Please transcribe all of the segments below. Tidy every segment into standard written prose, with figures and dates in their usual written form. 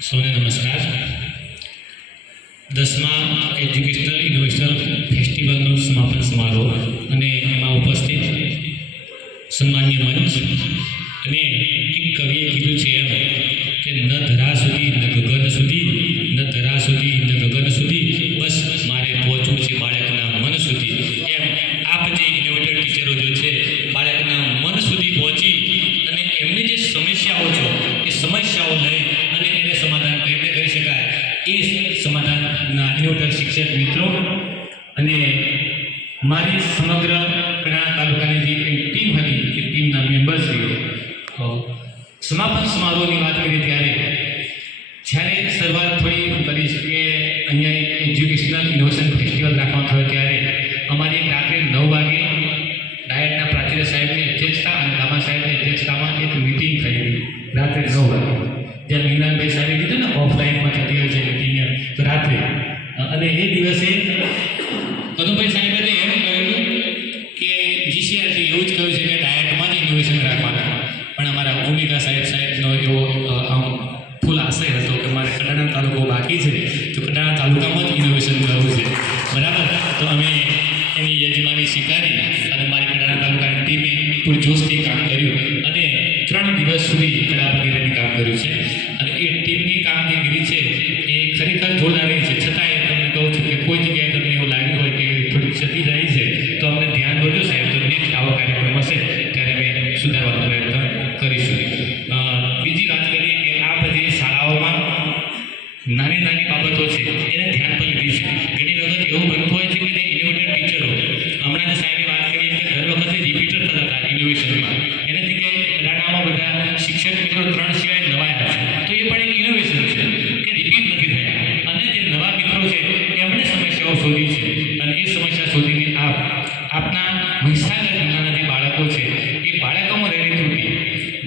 સૌને નમસ્કાર. 10મા educational innovation ફેસ્ટિવલનો સમાપન સમારોહ અને એમાં ઉપસ્થિત સન્માન્ય મંચ અને એક કવિએ કીધું છે એમ કે ન ધરા સુધી ન ગગન સુધી, ન ધરા સુધી ન ગગન સુધી, બસ મારે પહોંચવું છે બાળકના મન સુધી. એમ આપ જે ઇનોવેટર ટીચરો જે છે બાળકના મન સુધી પહોંચી અને એમની જે સમસ્યાઓ છે એ સમસ્યાઓ લઈ અને એને સમાધાન કઈ રીતે કરી શકાય એ સમાધાનના ઇનોવેટર શિક્ષક મિત્રો અને મારી સમગ્ર કડાણા તાલુકાની જે ટીમ હતી એ ટીમના મેમ્બર્સરીઓ સમાપન સમારોહની વાત કરીએ જ્યારે શરૂઆત થોડી હું કરીશ કે અહીંયા એજ્યુકેશનલ ઇનોવેશન ફેસ્ટિવલ રાખવાનો થયો ત્યારે અમારી રાત્રે 9 વાગે ડાયટના પ્રાચાર્ય સાહેબની અધ્યક્ષતા અને દામા સાહેબની અધ્યક્ષતામાં એક મિટિંગ થઈ હતી રાત્રે 9 વાગે. જ્યાં મીનાભાઈ સાહેબે કીધું ને ઓફલાઈનમાં થતી હોય છે મિટિંગ, તો રાત્રે અને એ દિવસે કનુભાઈ સાહેબે તો એમ કહ્યું કે જીસીઆરટી એવું જ કહ્યું છે કે ડાયટમાં જ ઇનોવેશન રાખવાના, પણ અમારા ઓમિકા સાહેબનો એવો ફૂલ આશય હતો કે મારે કડાણા તાલુકો બાકી છે તો કડાણા તાલુકામાં જ ઇનોવેશન કરવું છે, બરાબર. તો અમે એની યજમાની સ્વીકારી અને મારી કડાણા તાલુકાની ટીમે પૂરજોશથી કામ કર્યું અને 3 દિવસ સુધી કડા વગેરેની કામ કર્યું છે અને એ ટીમની કામગીરી છે એ ખરેખર જોરદાર રહી છે. છતાંય તમને કહું છું કે કોઈ જગ્યાએ તમને એવું લાગ્યું હોય કે થોડી ક્ષતિ રહી છે તો અમને ધ્યાન દોજો સાહેબ, તો નેક્સ્ટ આવો કાર્યક્રમ હશે ત્યારે અમે સુધારવાનો પ્રયત્ન કરીશું. બીજી વાત કરીએ કે આ બધી શાળાઓમાં નાની નાની બાબતો છે એને ધ્યાન પર લીધી છે. ઘણી વખત એવું બનતું હોય છે કે જે ઇનોવેટર ટીચરો હમણાં જે સાહેબે વાત કરી કે દર વખતે રિપીટર થતા હતા ઇનોવેશનમાં, એને જગ્યાએ કડાણામાં બધા શિક્ષક મિત્રો 3 સિવાય નવાયા છે, તો એ પણ એક ઇનોવેશન છે કે રિપીટ નથી થયા અને જે નવા મિત્રો છે એમણે સમસ્યાઓ શોધી છે અને એ સમસ્યા શોધીને આપના મહીસાગર જિલ્લાના જે બાળકો છે એ બાળકોમાં રહેલી ત્રુટી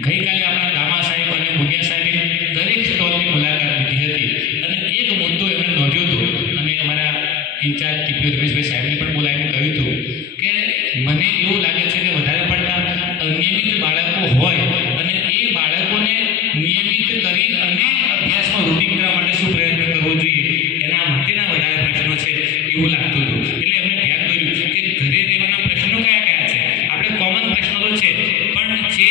ગઈકાલે આપણા દામા સાહેબ અને મુનિયા સાહેબે દરેક સ્ટોલની મુલાકાત લીધી હતી અને એક મુદ્દો એમણે નોંધ્યો હતો અને અમારા ઇન્ચાર્જ ટીપી રમેશભાઈ સાહેબને પણ બોલાવીને કહ્યું હતું કે મને એવું લાગે છે કે વધારે પડતા અનિયમિત બાળકો હોય અને એ બાળકોને નિયમિત કરી અને અભ્યાસમાં રૂટીન કરવા માટે શું પ્રયત્ન કરવો જોઈએ એના માટેના વધારે પ્રશ્નો છે એવું લાગતું હતું. એટલે એમને ધ્યાન દોર્યું કે ઘરે રહેવાના પ્રશ્નો કયા કયા છે. આપણે કોમન પ્રશ્નો તો છે પણ જે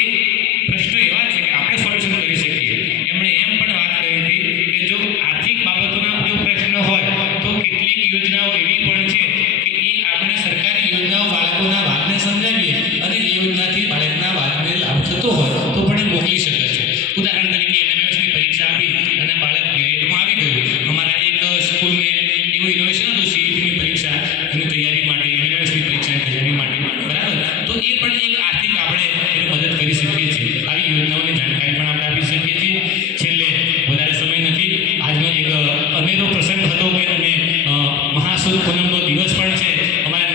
પ્રશ્નો એવા છે કે આપણે સોલ્યુશન કરી શકીએ. એમણે એમ પણ વાત કરી હતી કે જો આર્થિક બાબતોના જો પ્રશ્ન હોય તો કેટલીક યોજનાઓ એવી પણ છે કે એ આપણે સરકારી યોજનાઓ બાળકોના વાતને સમજાવીએ અને એ યોજનાથી બાળકના વાતને લાભ થતો હોય તો પણ એ મોકલી શકે છે. ઉદાહરણ તરીકે એમએમએસની પરીક્ષા આપી અને બાળક મેરિટમાં આવી ગયું. અમારા એક સ્કૂલને એવું ઇનોવેશન હતું સીઈટીની પરીક્ષા એની તૈયારી માટે, એમએમએસની પરીક્ષાની તૈયારી માટે, બરાબર. તો એ પણ એક આર્થિક આપણે એને મદદ કરી શકીએ છીએ. આવી યોજનાઓની જાણકારી પણ આપણે આપી શકીએ છીએ. છેલ્લે વધારે સમય નથી, આજનો એક અનેરો પ્રસંગ હતો કે અને મહાસુદ પૂનમનો દિવસ પણ છે. અમારા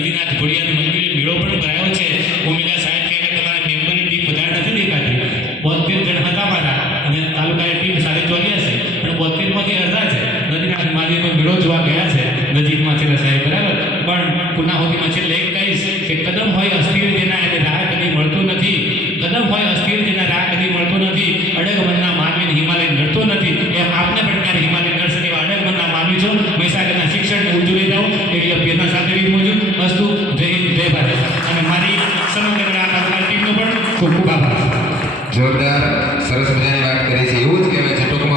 નદીનાથ ઘોડિયાર મંદિરે મેળો પણ ભરાયો છે. ઓમિકા સાહેબ કહે કે તમારા મેમ્બરની ટીમ વધારે નથી દેખાતી. 72 જણ હતા મારા અને તાલુકાની ટીમ 84, પણ 72માંથી અડધા છે નદીનાથ મહાદેવનો મેળો જોવા ગયા છે નજીકમાં છે સાહેબ, બરાબર. પણ પુનાહોતીમાં છેલ્લે એક કહીશ કે કદમ હોય અસ્થિર જેના એને રાહ કદી મળતું નથી, કદમ હોય અસ્થિર જેના રાહ કદી મળતો નથી, અડગ મનના માનવીને હિમાલય નડતો નથી. એમ આપને પણ ક્યારે હિમાલય નડશે એવા અડગ મનના માનવી છો. મહીસાગરના શિક્ષણને ઊંચું લઈ જાઓ એવી અભ્યર્થના સાથે મોજૂદ વસ્તુ. જય હિન્દ, જય ભારત અને મારી સમગ્ર ટીમનો પણ ખૂબ ખૂબ આભાર. જોરદાર, સરસ.